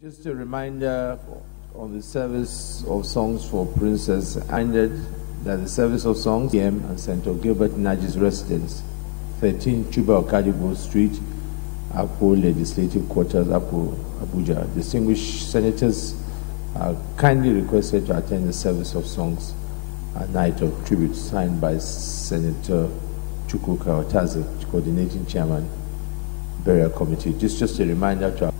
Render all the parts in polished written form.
Just a reminder on the service of songs for Princess ended that the service of songs PM and Senator Gilbert Naji's residence, 13 Chuba Okadibo Street, Apo Legislative Quarters, Apo, Abuja. Distinguished senators are kindly requested to attend the service of songs, a night of tribute signed by Senator Chukwuka Otaze, coordinating chairman, burial committee. Just a reminder to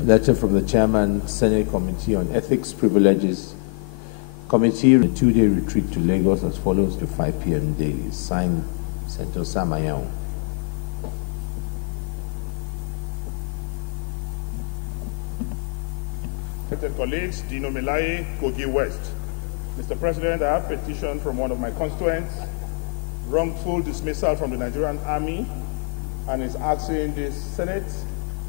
letter from the chairman, Senate Committee on Ethics, Privileges, Committee, a 2-day retreat to Lagos as follows to 5 p.m. daily. Signed, Senator Samayao. Colleagues, Dino Melaye, Kogi West. Mr. President, I have a petition from one of my constituents, wrongful dismissal from the Nigerian Army, and is asking the Senate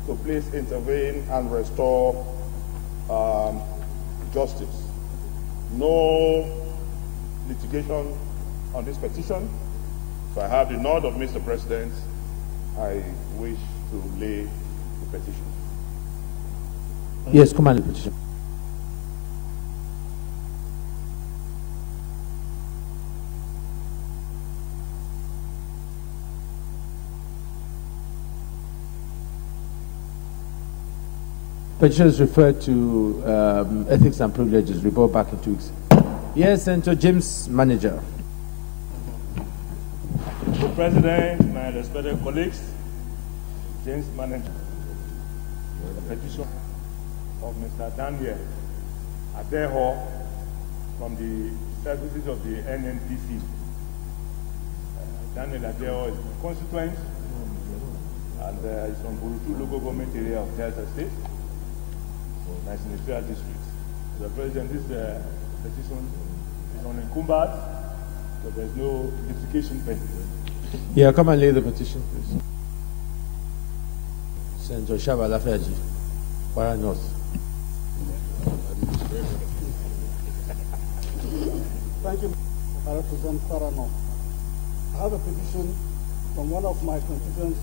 to please intervene and restore justice. No litigation on this petition. So I have the nod of Mr. President. I wish to lay the petition. Yes, come on, the petition. Petition is referred to Ethics and Privileges. Report back in 2 weeks. Yes, Senator James, Manager. Mr. President, my respected colleagues, James, Manager. The petition of Mr. Daniel Adeho from the services of the NNPC. Daniel Adeho is a constituent and is from Burutu local government area of Delta State. Nice in the Federal District. The President, this petition is unencumbered, so there's no litigation pending. Yeah, come and lay the petition, please. Senator Shaba Lafayette, Kwara North. Thank you. I represent Kwara North. I have a petition from one of my constituents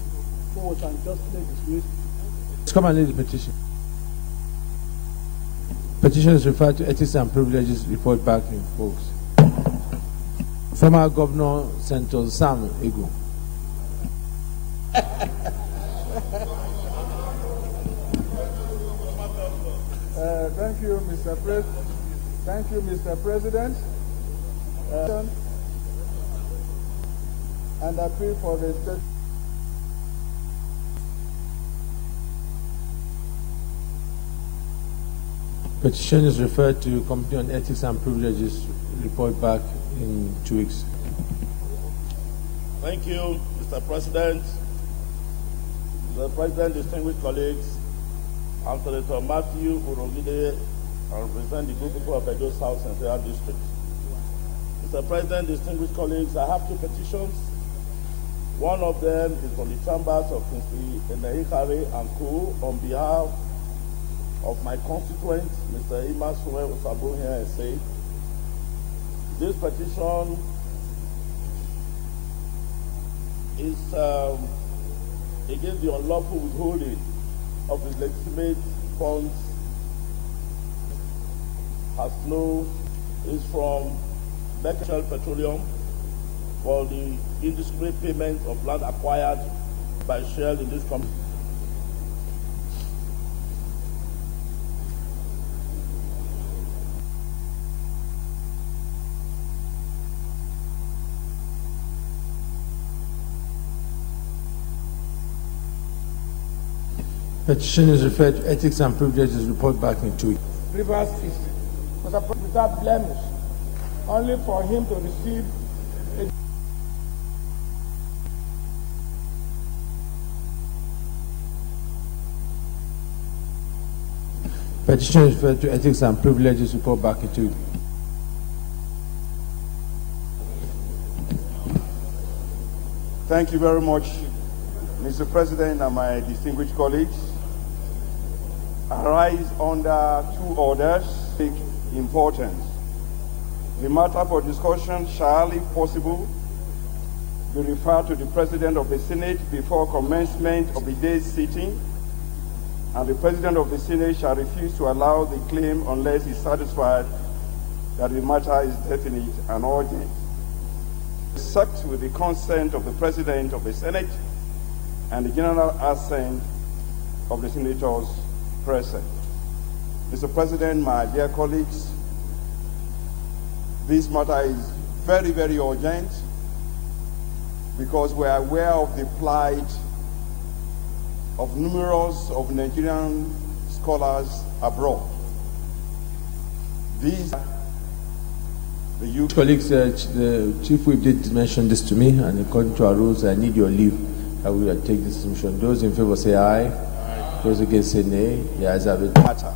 who was unjustly dismissed. Come and lay the petition. Petition is referred to Ethics and Privileges. Report back in folks. Former Governor Senator Sam Egu. Thank you, Mr. President. And I appeal for the state. Petition is referred to Committee on Ethics and Privileges. Report back in 2 weeks. Thank you, Mr. President. Mr. President, distinguished colleagues, I'm Senator Matthew Urogide. I represent the group people of Edo South and Federal District. Mr. President, distinguished colleagues, I have 2 petitions. One of them is from the chambers of Prince Enehikare and Co. on behalf of my constituent, Mr. Imasue Osabo here SA. This petition is against the unlawful withholding of his legitimate funds as no is from Beckel Petroleum for the indiscriminate payment of land acquired by Shell in this company. Petition is referred to Ethics and Privileges. Report back in 2 weeks. Rivers is without blemish, only for him to receive a Petition is referred to Ethics and Privileges. Report back in 2 weeks. Thank you very much, Mr. President and my distinguished colleagues. Arise under 2 orders of big importance. The matter for discussion shall, if possible, be referred to the President of the Senate before commencement of the day's sitting and the President of the Senate shall refuse to allow the claim unless he is satisfied that the matter is definite and urgent, except with the consent of the President of the Senate and the general assent of the senators present. Mr. President, my dear colleagues, this matter is very, very urgent because we are aware of the plight of numerous of Nigerian scholars abroad. These the youth colleagues, the Chief Whip did mention this to me, and according to our rules, I need your leave. I will take this motion. Those in favor say aye. Aye. Those against say nay. The ayes have it. Matter.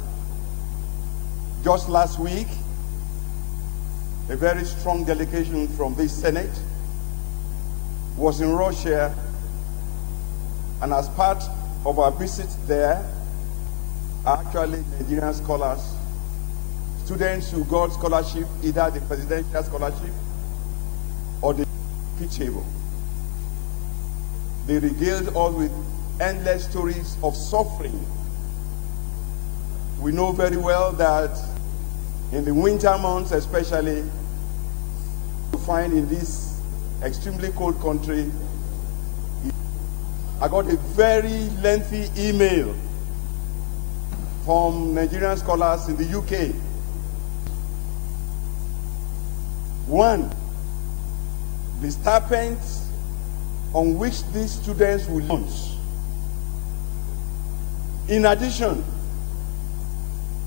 Just last week, a very strong delegation from this Senate was in Russia, and as part of our visit there, actually Nigerian scholars, students who got scholarship, either the presidential scholarship or the teachable. They regaled us with endless stories of suffering. We know very well that in the winter months especially, you find in this extremely cold country, I got a very lengthy email from Nigerian scholars in the UK. One, the stipends on which these students will launch. In addition,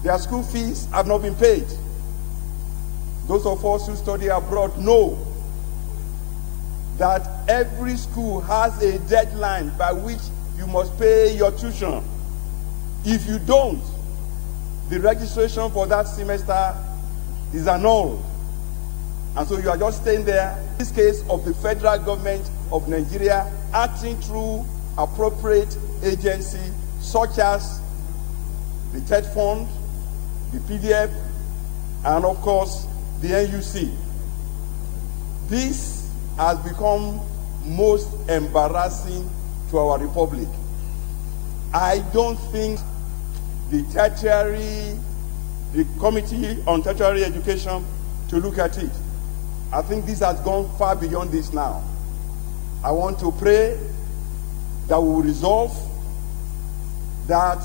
their school fees have not been paid. Those of us who study abroad know that every school has a deadline by which you must pay your tuition. If you don't, the registration for that semester is annulled. And so you are just staying there. In this case of the federal government of Nigeria acting through appropriate agency such as the TED Fund, the PDF, and of course the NUC. This has become most embarrassing to our republic. I don't think the Committee on Tertiary Education to look at it. I think this has gone far beyond this now. I want to pray that we will resolve that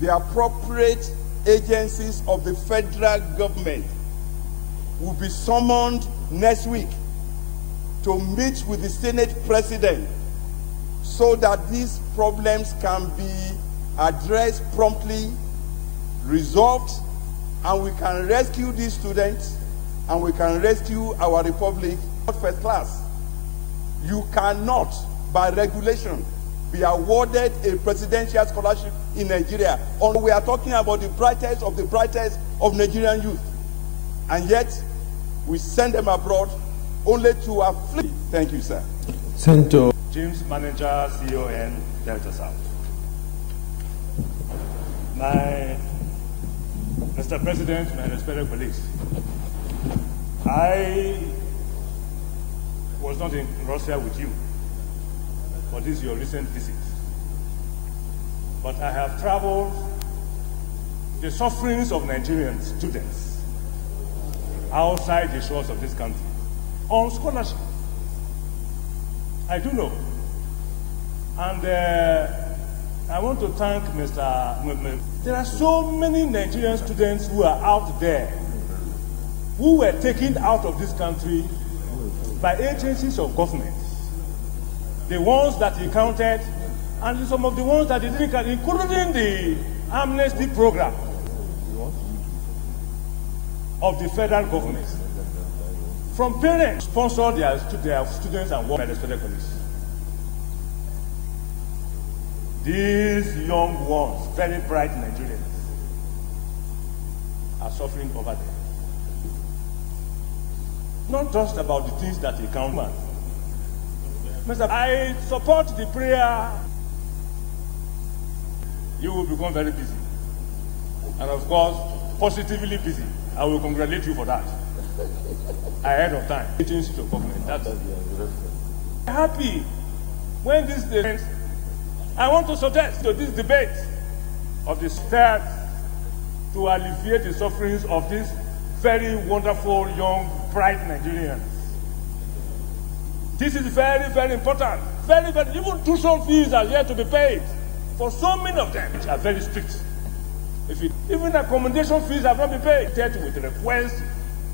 the appropriate agencies of the federal government will be summoned next week to meet with the Senate President so that these problems can be addressed promptly, resolved, and we can rescue these students and we can rescue our republic first class. You cannot, by regulation, be awarded a presidential scholarship in Nigeria. We are talking about the brightest of Nigerian youth. And yet, we send them abroad only to afflict. Thank you, sir. Senator James Manager, CON, Delta South. Mr. President, my respected colleagues, I was not in Russia with you for this your recent visit, but I have traveled the sufferings of Nigerian students outside the shores of this country on scholarship. I do know. And I want to thank Mr. There are so many Nigerian students who are out there who were taken out of this country by agencies of government. The ones that he counted, and some of the ones that he didn't count, including the amnesty program of the federal government. From parents sponsor their students and work by the federal police. These young ones, very bright Nigerians, are suffering over there. Not just about the things that they count on. I support the prayer. You will become very busy. And of course, positively busy. I will congratulate you for that. Ahead of time. Agencies of government. That's happy when this event. I want to suggest to this debate of the state to alleviate the sufferings of these very wonderful, young, bright Nigerians. This is very, very important. Very, very, even tuition fees are yet to be paid. For so many of them, which are very strict. Even accommodation fees have not been paid. With requests,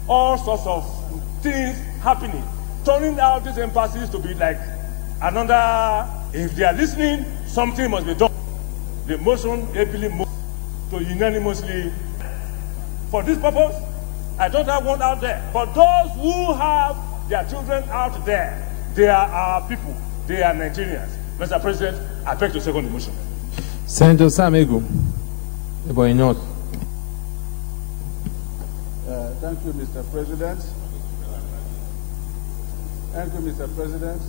all sorts of things happening, turning out these embassies to be like another, if they are listening, something must be done. The motion ably moved to unanimously. For this purpose, I don't have one out there. But those who have their children out there, they are our people. They are Nigerians. Mr. President, I beg to second the motion. Senator Samegu, Ebonyi North. Thank you, Mr. President. Thank you, Mr. President.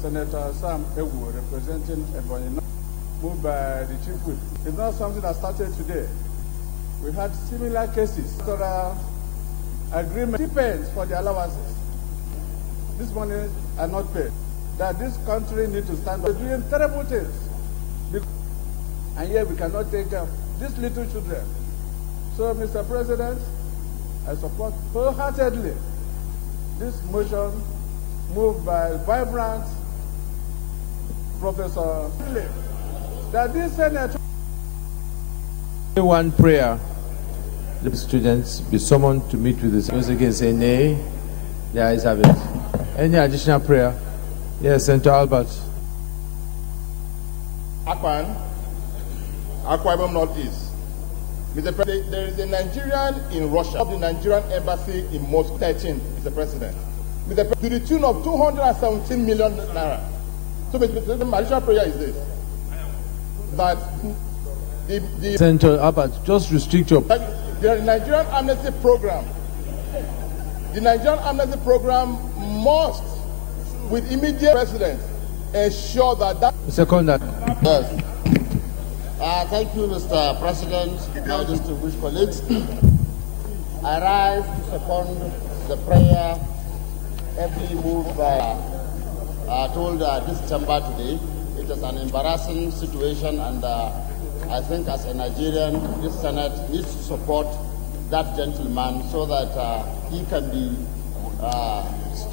Senator Sam Ewu, representing Ebonyi North, moved by the Chief Whip. It's not something that started today. We had similar cases. Agreement depends for the allowances. This money are not paid. That this country needs to stand up. We're doing terrible things. And yet we cannot take care of these little children. So, Mr. President, I support wholeheartedly this motion moved by vibrant Professor Philip, that this Senate. One prayer, the students be summoned to meet with the once again say nay. The ayes have it. Any additional prayer? Yes, Senator Albert. Akwa Ibom Northeast. Mr. President, there is a Nigerian in Russia, of the Nigerian embassy in Moscow, 13, Mr. President. Mr. President, to the tune of 217 million naira. So, Mr. President, my additional prayer is this: that the Senator Albert, just restrict your. The Nigerian amnesty program. The Nigerian amnesty program must, with immediate president, ensure that. Second that. Yes. Thank you, Mr. President, my distinguished colleagues. I rise to second the prayer ably moved by told this chamber today. It is an embarrassing situation, and I think as a Nigerian, this Senate needs to support that gentleman so that he can be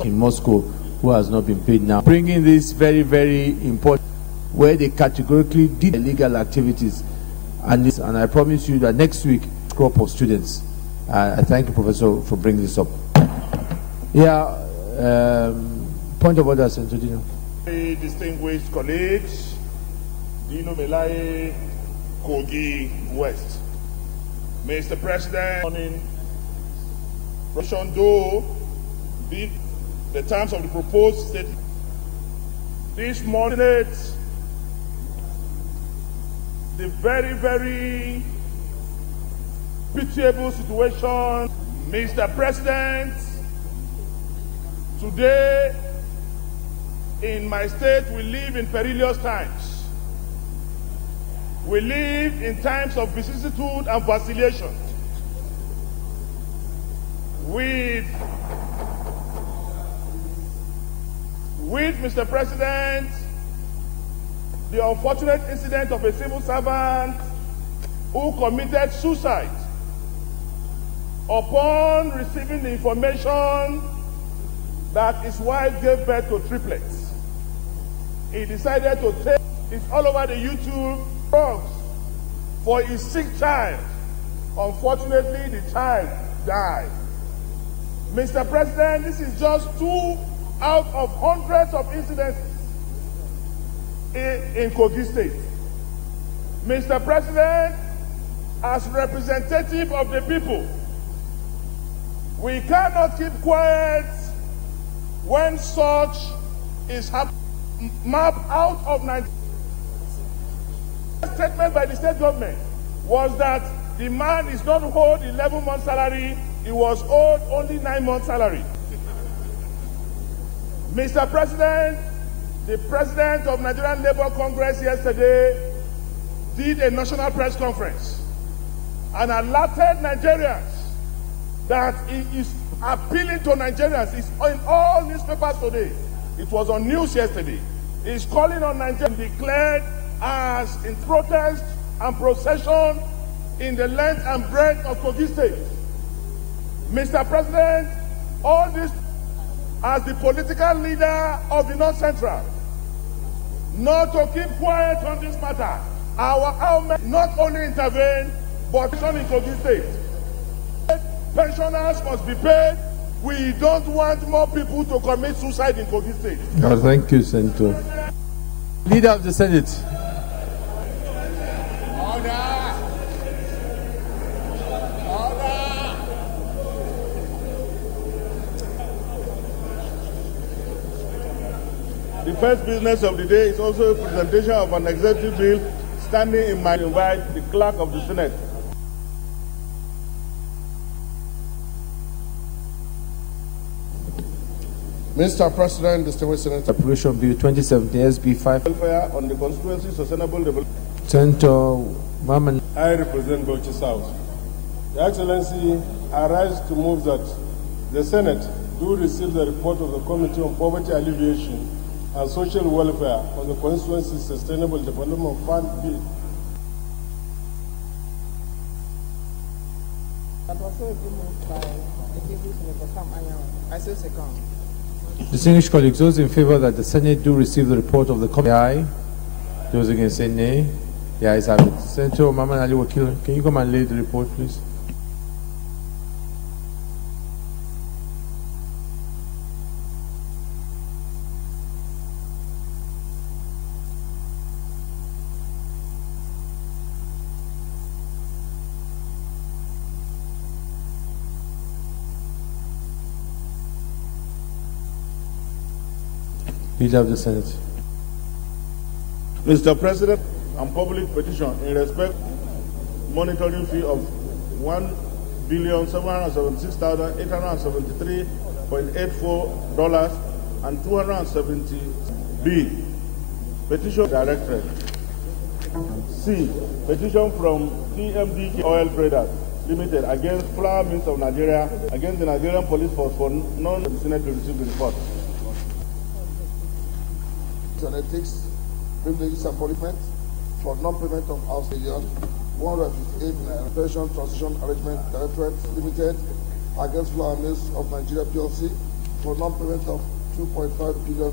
in Moscow, who has not been paid now. Bringing this very, very important, where they categorically did illegal activities, and I promise you that next week, crop of students. I thank you, Professor, for bringing this up. Yeah, point of order, Senator Dino. Distinguished colleagues, Dino Melaye, Kogi West. Mr. President, though the terms of the proposed statement, this morning, the very, very pitiable situation. Mr. President, today in my state we live in perilous times. We live in times of vicissitude and vacillation. With Mr. President, the unfortunate incident of a civil servant who committed suicide upon receiving the information that his wife gave birth to triplets. He decided to take, it's all over the YouTube, drugs for his sick child. Unfortunately, the child died. Mr. President, this is just 2 out of hundreds of incidents in Kogi State. Mr. President, as representative of the people, we cannot keep quiet when such is mapped out of Nigeria. The statement by the state government was that the man is not owed 11 months salary, he was owed only 9 months salary. Mr. President, the president of Nigerian Labour Congress yesterday did a national press conference and alerted Nigerians that he is appealing to Nigerians. It's in all newspapers today. It was on news yesterday. He's calling on Nigerians declared as in protest and procession in the length and breadth of Kogi State. Mr. President, all this as the political leader of the North Central, not to keep quiet on this matter. Our government not only intervene, but in Kogi State. Pensioners must be paid. We don't want more people to commit suicide in Kogi State. Oh, thank you, Senator. Leader of the Senate. Order. Order. The first business of the day is also a presentation of an executive bill standing in my invite the clerk of the Senate. Mr. President, distinguished Senator. Appropriation Bill 2017 SB 5. Welfare on the constituency sustainable development. Senator Maman. I represent Bauchi South. Your Excellency, I rise to move that the Senate do receive the report of the Committee on Poverty Alleviation and Social Welfare on the Constituency Sustainable Development Fund Bill. That was also moved by the Deputy Senator Sam Anyanwu. I say second. Distinguished colleagues, those in favor that the Senate do receive the report of the committee, aye. Those against say nay. The ayes have it. Senator Maman Ali Wakil, can you come and lay the report, please? Leader of the Senate. Mr. President, on public petition in respect monitoring fee of $1,776,873.84 and 270 B. Petition directed. C. Petition from TMDK Oil Traders Limited against Flour Mills of Nigeria against the Nigerian Police Force for non-Senate to receive the report. Genetics, privileges and punishment for non-payment of house million 158 pension transition arrangement directorate limited against Flour Mills of Nigeria PLC for non-payment of 2.5 billion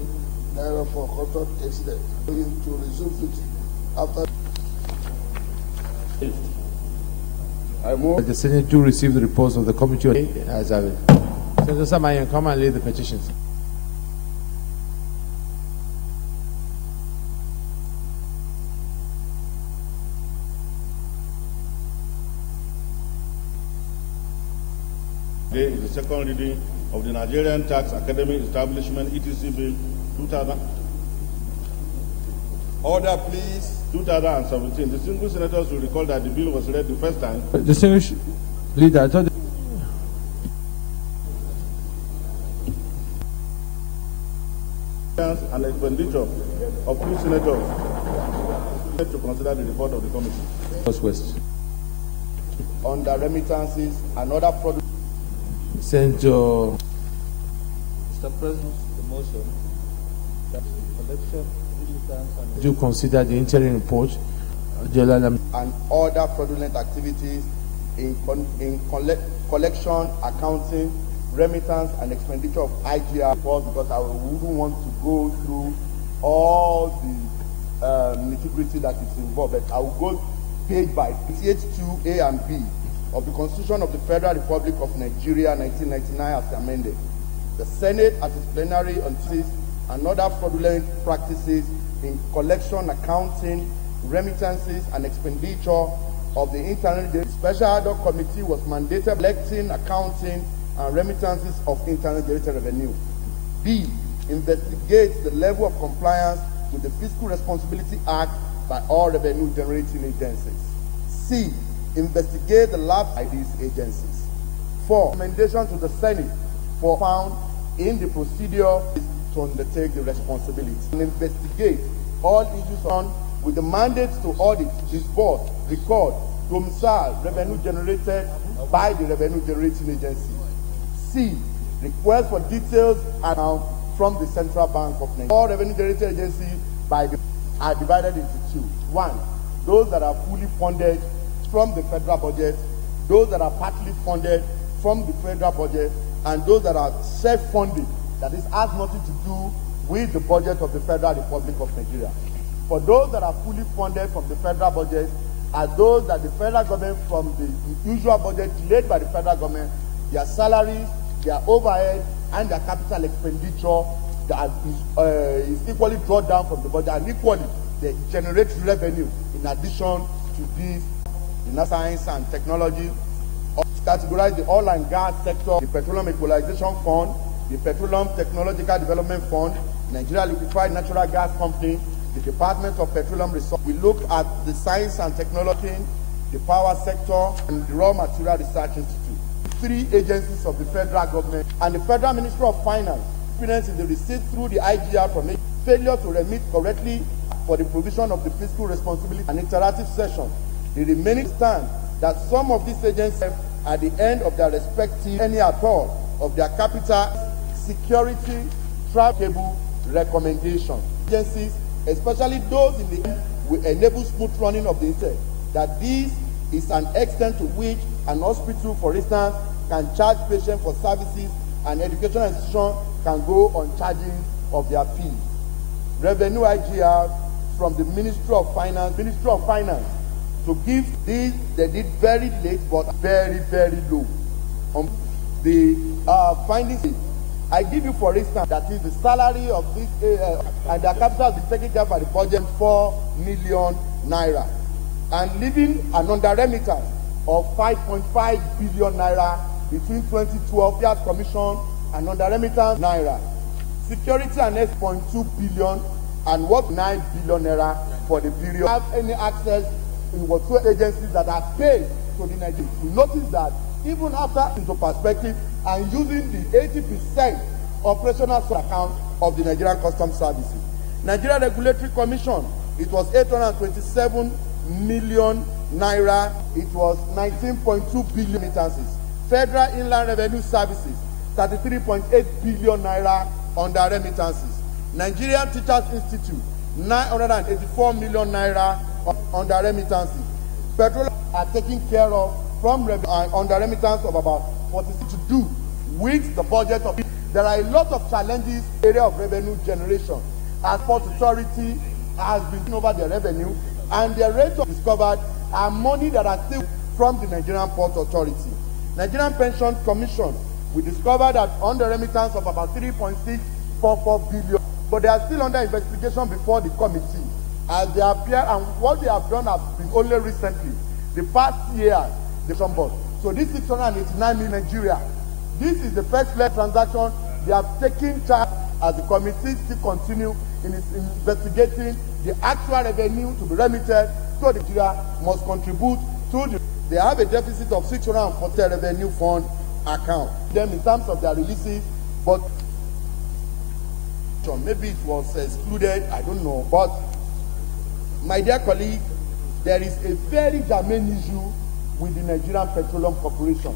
naira for contract accident to resume duty after. I move The Senate do receive the reports of the committee as I will. Senator Samayan, come and lay the petitions. Today is the second reading of the Nigerian Tax Academy Establishment ETC Bill 2000. Order, please. 2017. The single senators will recall that the bill was read the first time. Distinguished leader, I thought and expenditure of two senators to consider the report of the committee. Southwest. Under remittances and other products. Senator. Mr. President, the motion that collection, remittance, and Do consider the interim report and other fraudulent activities in collection, accounting, remittance, and expenditure of IGR reports, because I wouldn't want to go through all the nitty-gritty that is involved. But I will go page by page 2A and B of the Constitution of the Federal Republic of Nigeria, 1999, as amended. The Senate, at its plenary on this and other fraudulent practices in collection, accounting, remittances, and expenditure of the internal. The Special Ad hoc Committee was mandated collecting, accounting, and remittances of internal generated revenue. B. Investigate the level of compliance with the Fiscal Responsibility Act by all revenue-generating agencies. C. Investigate the lapse by these agencies. 4. Recommendation to the Senate for found in the procedure to undertake the responsibility. And investigate all issues on with the mandates to audit, disburse, record, domicile revenue generated by the revenue-generating agency. C. Request for details and from the Central Bank of Nigeria. All revenue-generating agencies are divided into two. 1. those that are fully funded from the federal budget, those that are partly funded from the federal budget, and those that are self-funded, that is, has nothing to do with the budget of the Federal Republic of Nigeria. For those that are fully funded from the federal budget are those that the federal government, from the usual budget laid by the federal government, their salaries, their overhead, and their capital expenditure that is equally drawn down from the budget, and equally they generate revenue in addition to this. In science and technology, categorize the oil and gas sector, the Petroleum Equalization Fund, the Petroleum Technological Development Fund, Nigeria Liquefied Natural Gas Company, the Department of Petroleum Resources. We look at the science and technology, the power sector, and the Raw Material Research Institute. 3 agencies of the federal government and the Federal Ministry of Finance experience in the receipt through the IGR from a failure to remit correctly for the provision of the fiscal responsibility and interactive session. The remaining stand that some of these agencies have at the end of their respective, any at all, of their capital, security, trackable recommendation. Agencies, especially those in the end, will enable smooth running of the instead. That this is an extent to which an hospital, for instance, can charge patients for services, and educational institution can go on charging of their fees. Revenue IGR from the Ministry of Finance, to give this, they did very late, but very, very low. The findings, I give you, for instance, that is the salary of this, and their capital has been taken care by the budget, 4 million naira, and leaving an under-remittance of 5.5 billion naira between 2012, Fiat Commission, and under-remittance naira. Security and 8.2 billion, and what 9 billion naira for the period. Have any access in what 2 agencies that are paid to the Nigerians. You notice that even after into perspective and using the 80% operational account of the Nigerian Customs Services. Nigeria Regulatory Commission, it was 827 million naira, it was 19.2 billion remittances. Federal Inland Revenue Services, 33.8 billion naira under remittances. Nigerian Teachers Institute, 984 million naira under remittances. Petroleum are taken care of from under remittance of about 46 to do with the budget of. There are a lot of challenges in the area of revenue generation. As Port Authority has been over their revenue, and their rate of discovered are money that are still from the Nigerian Port Authority. Nigerian Pension Commission, we discovered that under remittance of about 3.644 billion, but they are still under investigation before the committee as they appear, and what they have done has been only recently, the past year, the board. So this 689 million Nigeria, this is the first leg transaction they have taken charge as the committee still continue in its investigating the actual revenue to be remitted, so Nigeria must contribute to the. They have a deficit of 640 revenue fund account. Them in terms of their releases, but maybe it was excluded, I don't know. But my dear colleague, there is a very germane issue with the Nigerian Petroleum Corporation.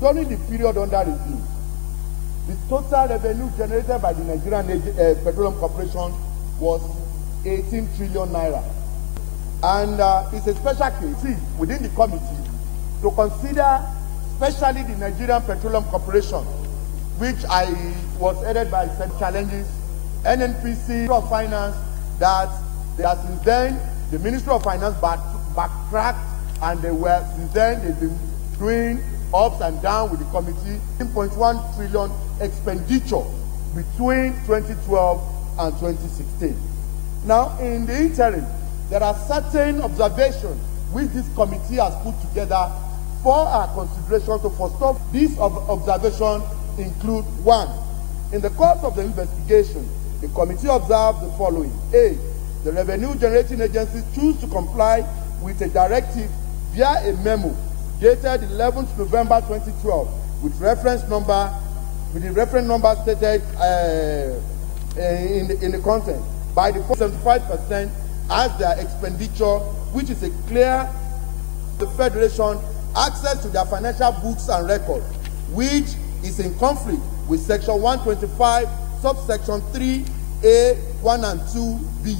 During the period under review, the total revenue generated by the Nigerian Petroleum Corporation was 18 trillion naira. And it's a special case within the committee to consider, especially the Nigerian Petroleum Corporation, which I was headed by some challenges, NNPC of Finance, that since then the Ministry of Finance backtracked, and they were since then they've been doing ups and downs with the committee. 10.1 trillion expenditure between 2012 and 2016. Now, in the interim, there are certain observations which this committee has put together for our consideration to forestall. These observations include: 1. In the course of the investigation, the committee observed the following. A. The revenue-generating agencies choose to comply with a directive via a memo dated 11th November 2012 with the reference number stated in the content by the 75% as their expenditure, which is a clear the Federation access to their financial books and records, which is in conflict with Section 125, subsection 3A, 1 and 2B,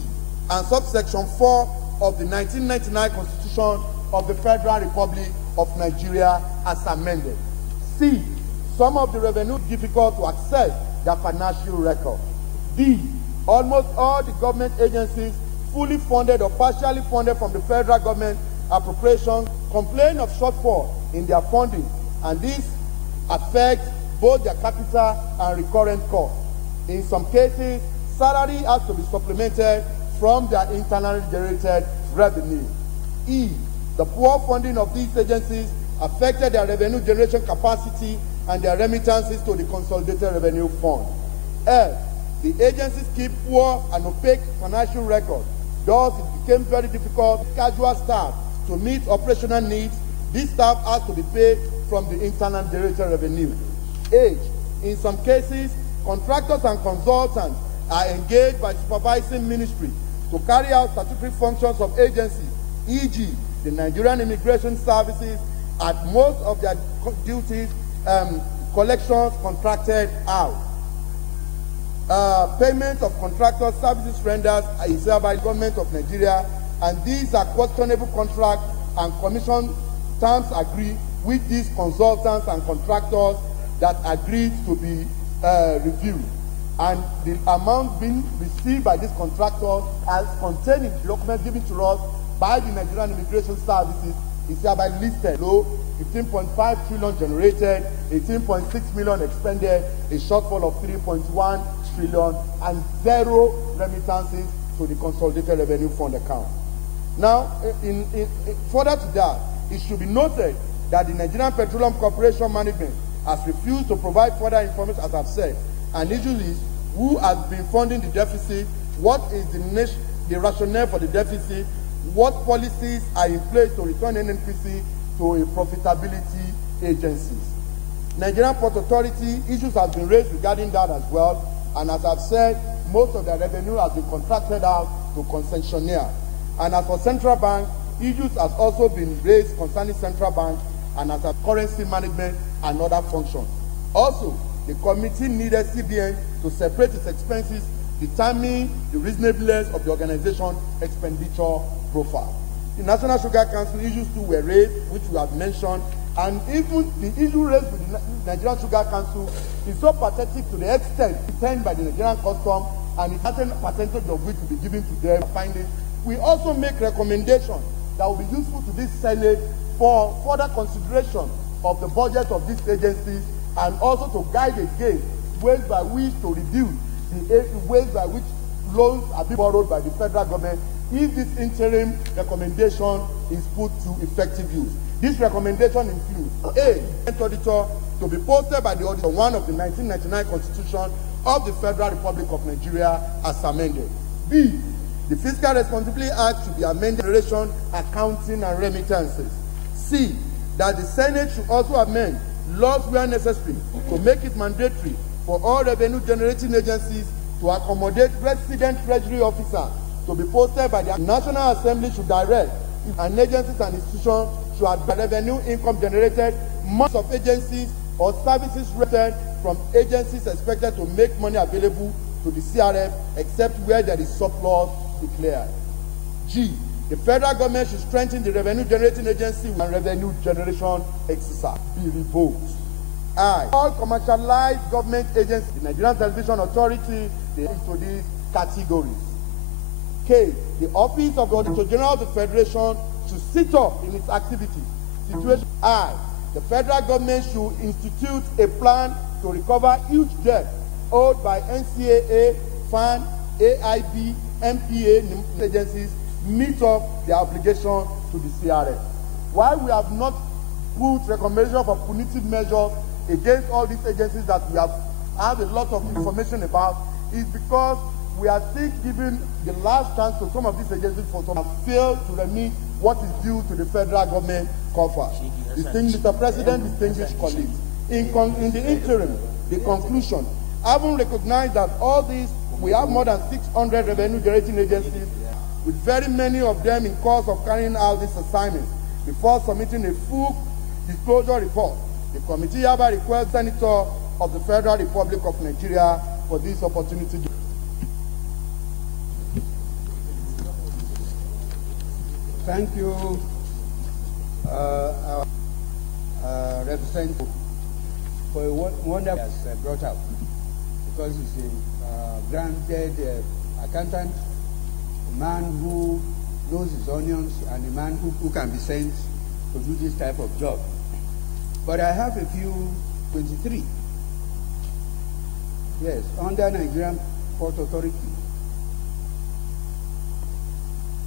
and subsection 4, of the 1999 Constitution of the Federal Republic of Nigeria as amended. C. Some of the revenue difficult to access their financial record. D. Almost all the government agencies fully funded or partially funded from the federal government appropriation complain of shortfall in their funding, and this affects both their capital and recurrent costs. In some cases, salary has to be supplemented from their internally generated revenue. E. The poor funding of these agencies affected their revenue generation capacity and their remittances to the Consolidated Revenue Fund. F. The agencies keep poor and opaque financial records. Thus, it became very difficult for casual staff to meet operational needs. This staff has to be paid from the internal generated revenue. H. In some cases, contractors and consultants are engaged by supervising ministry to carry out statutory functions of agencies, e.g., the Nigerian Immigration Services, at most of their duties, collections contracted out. Payment of contractor services rendered is by the government of Nigeria, and these are questionable contracts, and commission terms agree with these consultants and contractors that agreed to be reviewed. And the amount being received by these contractors as contained in the documents given to us by the Nigerian Immigration Services is hereby listed. Low, 15.5 trillion generated, 18.6 million expended, a shortfall of 3.1 trillion, and 0 remittances to the Consolidated Revenue Fund account. Now, further to that, it should be noted that the Nigerian Petroleum Corporation Management has refused to provide further information, as I've said, and issue is who has been funding the deficit, what is the rationale for the deficit, what policies are in place to return NNPC to a profitability agencies. Nigerian Port Authority issues have been raised regarding that as well, and as I've said, most of the revenue has been contracted out to concessionaire. And as for Central Bank, issues has also been raised concerning Central Bank and as a currency management and other functions. Also, the committee needed CBN to separate its expenses, determine the reasonableness of the organization expenditure profile. The National Sugar Council issues too were raised, which we have mentioned, and even the issue raised with the Nigerian Sugar Council is so pathetic to the extent retained by the Nigerian Custom, and a certain percentage of which will be given to them. Findings. We also make recommendations that will be useful to this Senate for further consideration of the budget of these agencies, and also to guide again ways by which to reduce the ways by which loans are being borrowed by the federal government if this interim recommendation is put to effective use. This recommendation includes A. Auditor to be posted by the Auditor 1 of the 1999 Constitution of the Federal Republic of Nigeria as amended. B. The Fiscal Responsibility Act should be amended in relation accounting and remittances. C. That the Senate should also amend laws where necessary to make it mandatory for all revenue-generating agencies to accommodate resident treasury officers to be posted by the National Assembly should direct, and agencies and institutions should have revenue income generated, most of agencies or services rendered from agencies expected to make money available to the CRF except where there is surplus declared. G. The federal government should strengthen the revenue-generating agency and revenue generation exercise be revoked. I. All commercialized government agencies, the Nigerian Television Authority, they into these categories. K. The Office of the Auditor General of the Federation should sit up in its activities. Situation I. The federal government should institute a plan to recover huge debt owed by NCAA, FAN, AIB, MPA agencies meet up their obligation to the CRF. Why we have not put recommendation for punitive measures against all these agencies that we have had a lot of information about is because we are still giving the last chance to some of these agencies for some have failed to remit what is due to the federal government coffers. Distinguished Mr. President, distinguished colleagues, in the interim, the conclusion, having recognized that all these, we have more than 600 revenue-generating agencies, with very many of them in course of carrying out these assignments. Before submitting a full disclosure report, the committee hereby requests the Senator of the Federal Republic of Nigeria for this opportunity. Thank you, our representative, for a wonder has brought out, because he's a granted accountant, a man who knows his onions, and a man who can be sent to do this type of job. But I have a few 23. Yes, under Nigerian Port Authority,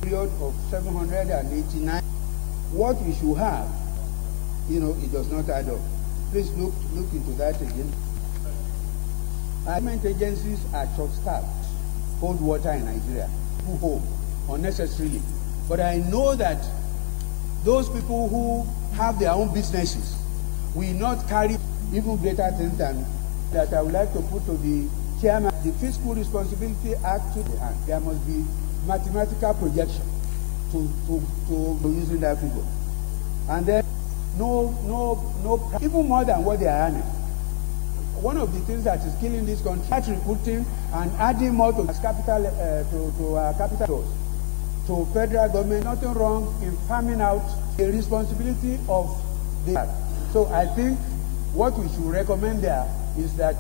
period of 789. What we should have, it does not add up. Please look into that again. Government agencies are short-staffed, hold water in Nigeria, who home unnecessarily. But I know that those people who have their own businesses will not carry even greater things than that. I would like to put to the chairman the Fiscal Responsibility Act to the hand. There must be mathematical projection to using that figure. And then no, even more than what they are earning. One of the things that is killing this country is recruiting and adding more to capital to our capital to federal government. Nothing wrong in farming out the responsibility of the. So I think what we should recommend there is that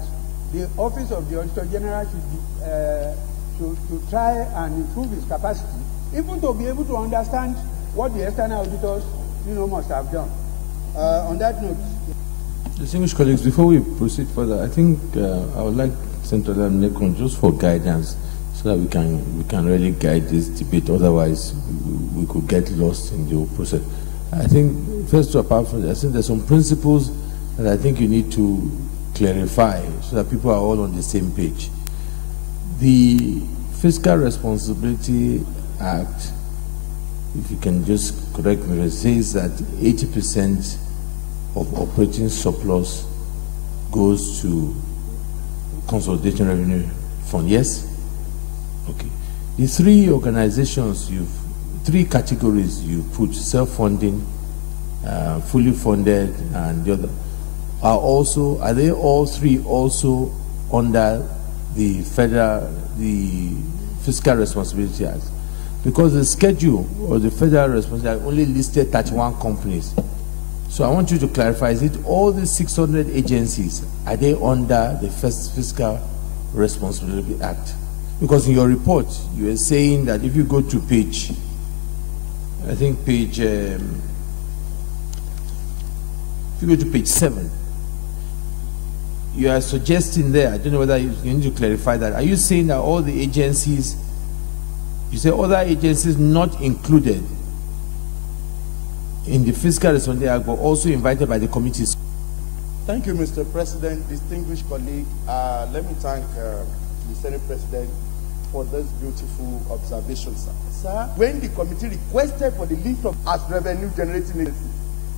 the Office of the Auditor General should try and improve its capacity, even to be able to understand what the external auditors must have done. On that note, distinguished colleagues, before we proceed further, I think I would like Senator Nekon just for guidance, so that we can really guide this debate. Otherwise, we could get lost in the whole process. I think, first, apart from that, I think there's some principles that I think you need to clarify so that people are all on the same page. The Fiscal Responsibility Act, if you can just correct me, it says that 80% of operating surplus goes to Consolidation Revenue Fund. Yes? Okay. The three organizations three categories you put, self-funding, fully funded, and the other, are they all three also under the Fiscal Responsibility Act? Because the schedule or the Federal Responsibility Act only listed 31 companies. So I want you to clarify, is it all the 600 agencies, are they under the Fiscal Responsibility Act? Because in your report, you are saying that if you go to page, I think page, if you go to page 7, you are suggesting there, I don't know whether you need to clarify that. Are you saying that all the agencies, you say other agencies not included in the Fiscal Responsibility Act, but also invited by the committees? Thank you, Mr. President, distinguished colleague. Let me thank the Senate President for this beautiful observation, sir. Sir, when the committee requested for the list of as revenue generating agencies,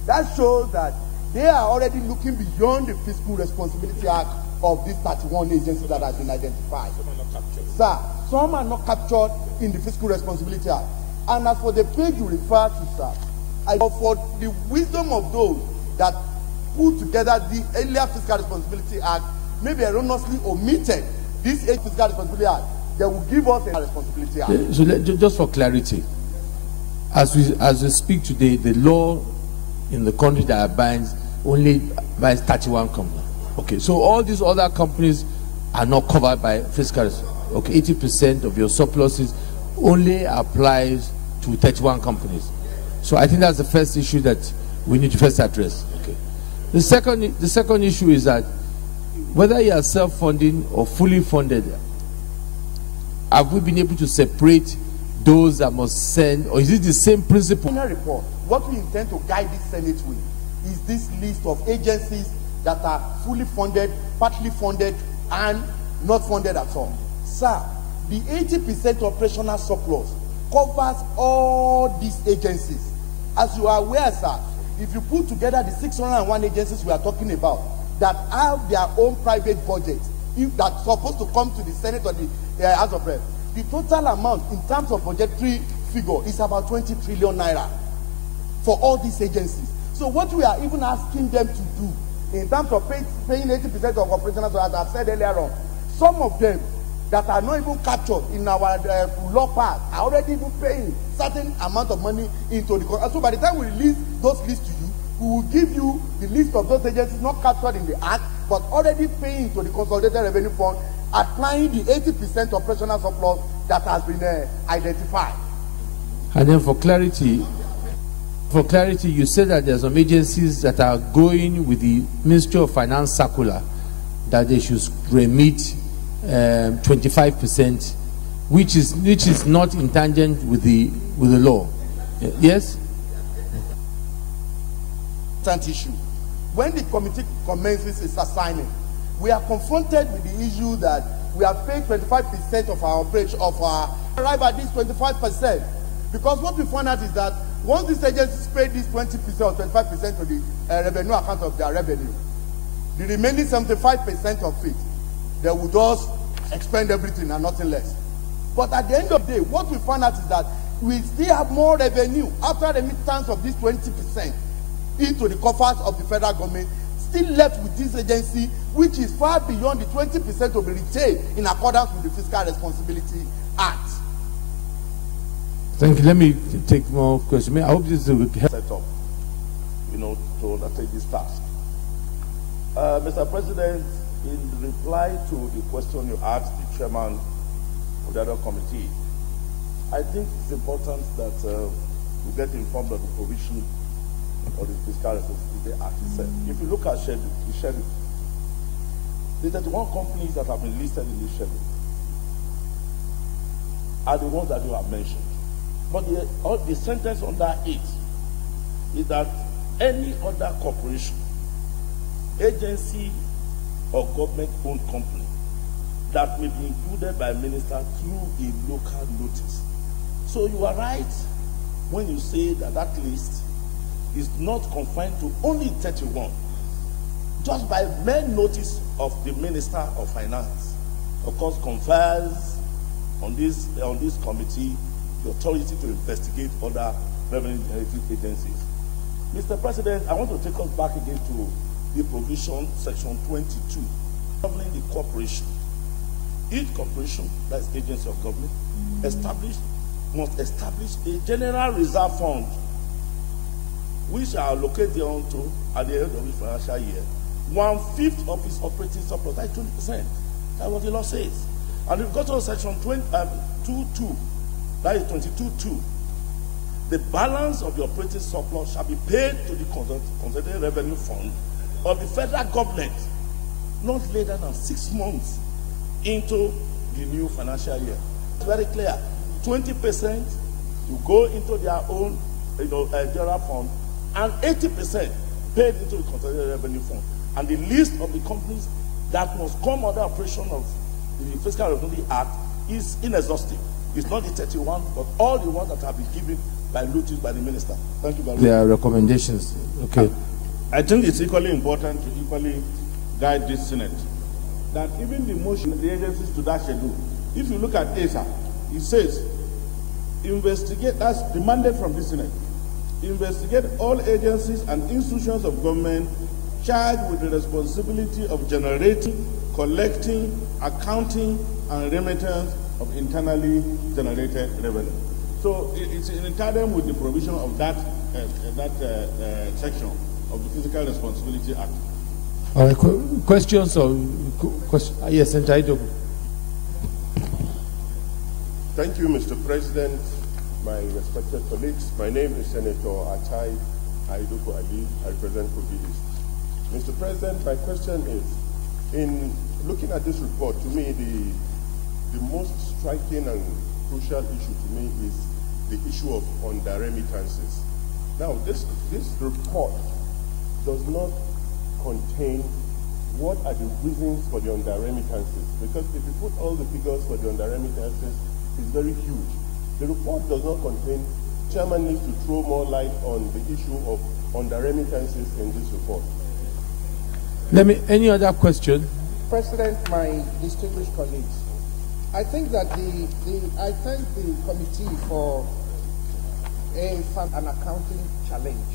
that shows that they are already looking beyond the Fiscal Responsibility Act of these 31 agencies that have been identified. Some are not captured. Sir, some are not captured in the Fiscal Responsibility Act. And as for the page you refer to, sir, for the wisdom of those that put together the earlier Fiscal Responsibility Act, maybe erroneously omitted this Fiscal Responsibility Act, they will give us a responsibility act. So just for clarity, as we speak today, the law in the country that binds only binds 31 companies. Okay, so all these other companies are not covered by fiscal. Okay, 80% of your surpluses only applies to 31 companies. So I think that's the first issue that we need to first address. Okay. The second issue is that whether you are self-funding or fully funded, have we been able to separate those that must send, or is it the same principle? In a report, what we intend to guide this Senate with is this list of agencies that are fully funded, partly funded, and not funded at all. Sir, the 80% operational surplus covers all these agencies. As you are aware, sir, if you put together the 601 agencies we are talking about that have their own private budget, if that's supposed to come to the Senate or the House of Reps, the total amount in terms of budgetary figure is about 20 trillion naira for all these agencies. So what we are even asking them to do in terms of paying 80% of operational, so as I've said earlier on, some of them that are not even captured in our law part are already even paying certain amount of money into the contract. So by the time we release those lists to you, we will give you the list of those agencies not captured in the act, but already paying to the Consolidated Revenue Fund, applying the 80% operational surplus that has been identified. And then for clarity, you said that there are some agencies that are going with the Ministry of Finance circular that they should remit 25%, which is not in tangent with the law. Yes? Issue. When the committee commences its assigning, we are confronted with the issue that we have paid 25% of our operation arrive at this 25%. Because what we found out is that once these agencies pay this 20% or 25% to the revenue account of their revenue, the remaining 75% of it, they will just expend everything and nothing less. But at the end of the day, what we found out is that we still have more revenue after the remittance of this 20% into the coffers of the federal government, still left with this agency, which is far beyond the 20% to be retained in accordance with the Fiscal Responsibility Act. Thank you. Let me take more questions. I hope this will help. Set up, to undertake this task. Mr. President, in reply to the question you asked the chairman of the other committee, I think it's important that we get informed of the provision of the Fiscal Responsibility Act itself. If you look at the schedule, the 31 companies that have been listed in this schedule are the ones that you have mentioned. But the sentence under it is that any other corporation, agency, or government-owned company that may be included by a minister through a local notice. So you are right when you say that that list is not confined to only 31. Just by mere notice of the Minister of Finance, of course, confers on this committee the authority to investigate other revenue-generating agencies. Mr. President, I want to take us back again to the provision, section 22, governing the corporation. Each corporation, that is agency of government, must establish a general reserve fund, which are allocated thereunto at the end of the financial year, 1/5 of its operating surplus, that's 20%. That's what the law says. And if you go to section 22.2, that is 22.2, the balance of the operating surplus shall be paid to the Consolidated Revenue Fund of the federal government not later than 6 months into the new financial year. It's very clear. 20% to go into their own general fund, and 80% paid into the Consolidated Revenue Fund. And the list of the companies that must come under operation of the Fiscal Responsibility Act is inexhaustive. It's not the 31, but all the ones that have been given by notice by the minister. Thank you very much. There are recommendations. Okay. I think it's equally important to equally guide this Senate that even the motion of the agencies to that schedule, if you look at ASA, it says, investigate, that's demanded from the Senate, investigate all agencies and institutions of government charged with the responsibility of generating, collecting, accounting, and remittance of internally generated revenue. So it's in tandem with the provision of that section of the Fiscal Responsibility Act. All right, questions or yes, entitled. Thank you, Mr. President, my respected colleagues. My name is Senator Achai Aiduko Ali. I represent Kogi East. Mr. President, my question is, in looking at this report, to me, the most striking and crucial issue to me is the issue of under-remittances. Now, this report does not contain what are the reasons for the under-remittances, because if you put all the figures for the under-remittances, it's very huge. The report does not contain, Chairman needs to throw more light on the issue of under-remittances in this report. Any other question? President, my distinguished colleagues, I think that I thank the committee for an accounting challenge.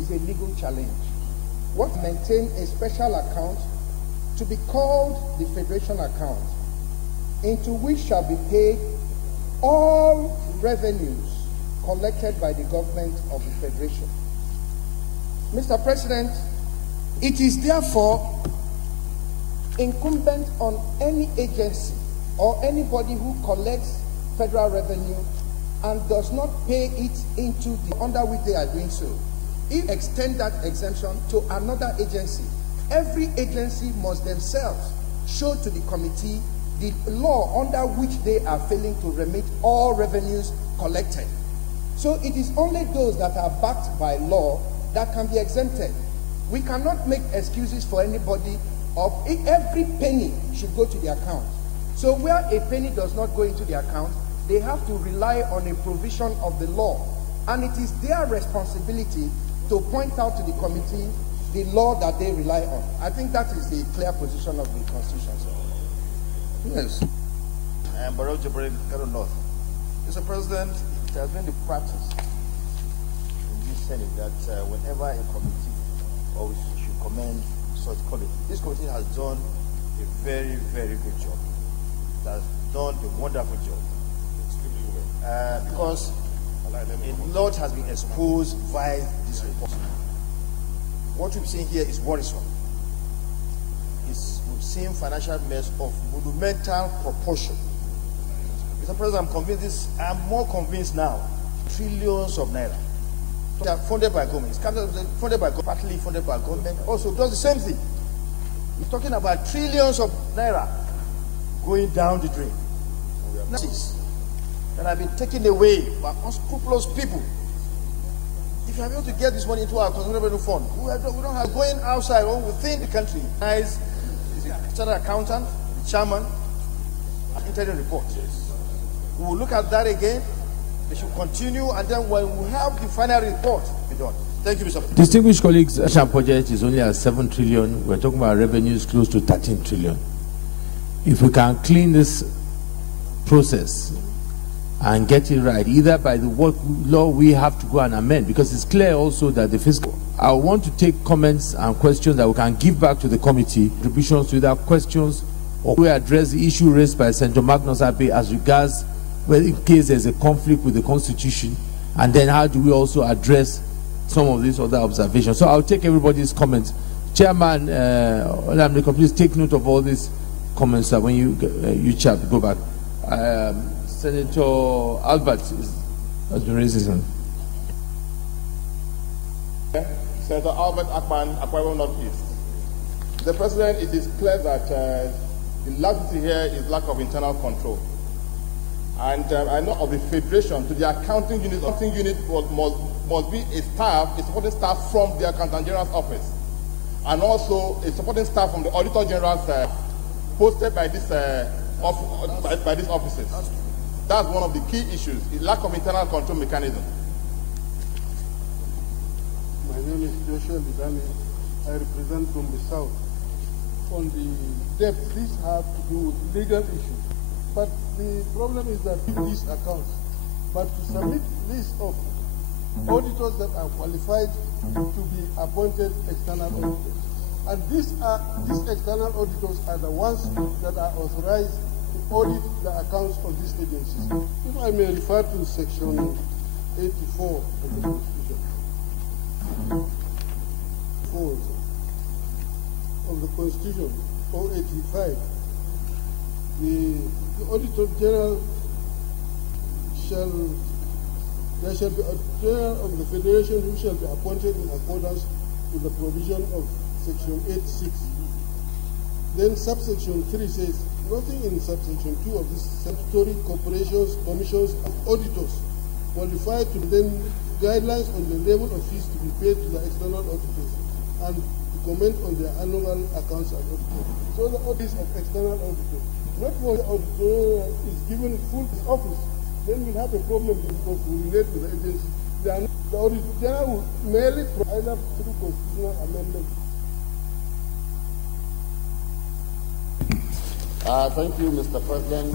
It's a legal challenge. What maintain a special account to be called the Federation account into which shall be paid all revenues collected by the government of the Federation. Mr. President, it is therefore incumbent on any agency or anybody who collects federal revenue and does not pay it into the under which they are doing so, if extend that exemption to another agency, every agency must themselves show to the committee the law under which they are failing to remit all revenues collected. So it is only those that are backed by law that can be exempted. We cannot make excuses for anybody of every penny should go to the account. So where a penny does not go into the account, they have to rely on a provision of the law. And it is their responsibility to point out to the committee the law that they rely on. I think that is the clear position of the Constitution. Yes. I am Barrow Jibril, Kano North. Mr. President, it has been the practice in this Senate that whenever a committee, or we should commend such committee, this committee has done a very, very good job. It has done a wonderful job. Because a lot has been exposed via this report. What we've seen here is worrisome. We've seen financial mess of monumental proportion. Mr. President, I'm more convinced now. Trillions of naira. They are funded by government. It's funded by government, partly funded by government. Also does the same thing. We're talking about trillions of naira going down the drain. That have been taken away by unscrupulous people. If you are able to get this money into our consumer revenue fund, we don't have going outside or within the country. Is the chartered accountant, the chairman, and interim report. We will look at that again. They should continue, and then when we have the final report, be done. Thank you, Mr. President. Distinguished colleagues, the national budget is only at 7 trillion. We're talking about revenues close to 13 trillion. If we can clean this process and get it right, either by the what law we have to go and amend, because it's clear also that the fiscal. I want to take comments and questions that we can give back to the committee, contributions to either questions or we address the issue raised by Senator Magnus Abe as regards well, in case there's a conflict with the Constitution, and then how do we also address some of these other observations. So I'll take everybody's comments. Chairman, please take note of all these comments when you chat, go back. Senator Albert has been raising some. Senator Albert Akpan, Akwa Northeast. The President, it is clear that the laxity here is lack of internal control. And I know of the Federation to the accounting unit. The accounting unit must be a supporting staff from the Accountant General's office, and also a supporting staff from the Auditor General's posted by this by these offices. That's one of the key issues: the lack of internal control mechanism. My name is Joshua Lidani. I represent from the south. On the debt, these have to do with legal issues. But the problem is that these accounts, but to submit list of auditors that are qualified to be appointed external auditors. And these external auditors are the ones that are authorized to audit the accounts of these agencies. If I may refer to section 84 of the Constitution. 4 of the Constitution, or 85, the Auditor General there shall be a General of the Federation who shall be appointed in accordance with the provision of section 8.6. Then subsection 3 says, nothing in subsection 2 of this statutory corporations, commissions, and auditors qualified to then guidelines on the level of fees to be paid to the external auditors and to comment on their annual accounts and auditors. So the audits of external auditors. Not for the auditor is given full office, then we'll have a problem because we relate to the agency. The Auditor General will merely either through constitutional amendment. Thank you, Mr. President.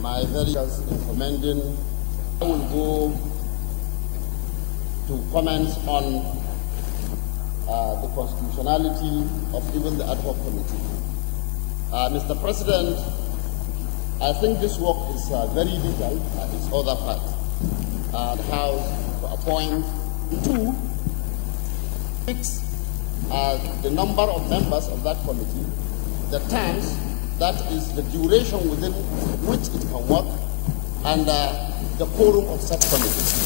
My very in commending, I will go to comments on the constitutionality of even the ad hoc committee. Mr. President, I think this work is very detailed at its other part. The House to appoint 2, 6 the number of members of that committee, the terms, that is the duration within which it can work, and the quorum of such committees.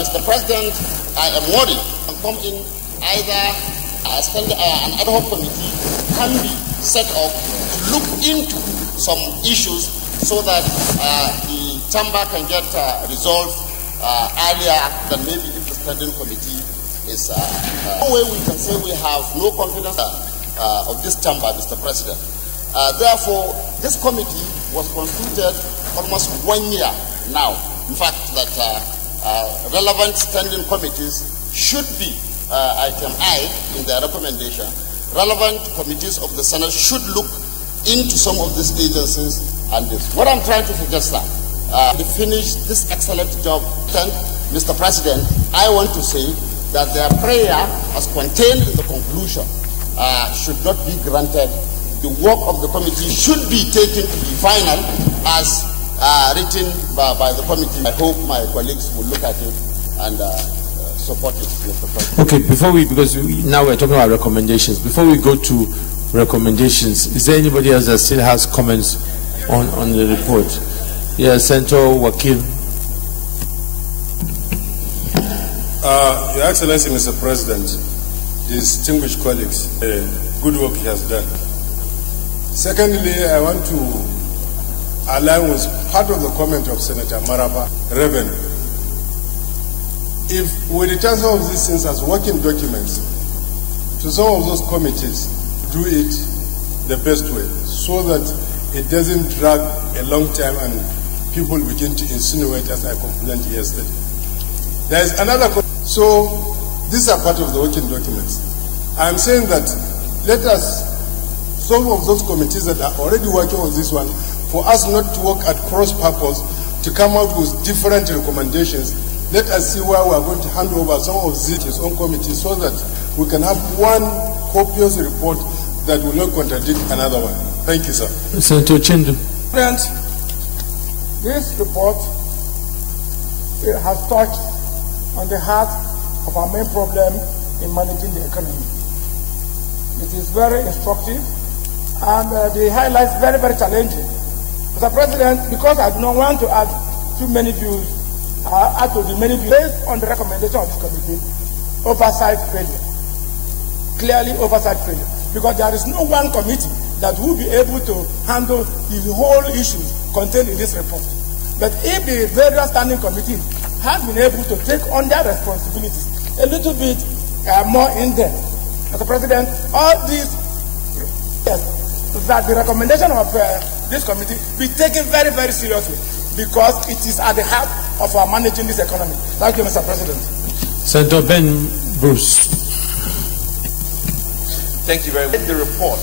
Mr. President, I am worried and come in either an ad hoc committee can be set up to look into some issues so that the chamber can get resolved earlier than maybe if the standing committee is. No way we can say we have no confidence of this chamber, Mr. President. Therefore, this committee was constituted almost 1 year now. In fact, that relevant standing committees should be item I in their recommendation. Relevant committees of the Senate should look into some of these agencies and this. What I'm trying to suggest that to finish this excellent job, Mr. President, I want to say that their prayer, as contained in the conclusion, should not be granted. The work of the committee should be taken to be final as written by the committee. I hope my colleagues will look at it and support it, Mr. President. Okay, because now we're talking about recommendations. Before we go to recommendations, is there anybody else that still has comments on the report? Yes, Senator Wakil. Your Excellency, Mr. President, distinguished colleagues, good work he has done. Secondly, I want to align with part of the comment of Senator Maraba, revenue. If we return some of these things as working documents to some of those committees, do it the best way so that it doesn't drag a long time and people begin to insinuate, as I complained yesterday. There is another. So these are part of the working documents. I'm saying that let us, some of those committees that are already working on this one, for us not to work at cross purpose, to come out with different recommendations, let us see where we are going to hand over some of these on committees so that we can have one copious report that will not contradict another one. Thank you, sir. Senator Chindu. Friends, this report has touched on the heart of our main problem in managing the economy. It is very instructive and the highlights very, very challenging. Mr. President, because I do not want to add too many views, add to the many views based on the recommendation of this committee, oversight failure. Clearly oversight failure. Because there is no one committee that will be able to handle the whole issues contained in this report. But if the various standing committees have been able to take on their responsibilities a little bit more in depth, Mr. President, all these, yes, that the recommendation of this committee be taken very, very seriously because it is at the heart of our managing this economy. Thank you, Mr. President. Senator Ben Bruce. Thank you very much. The report.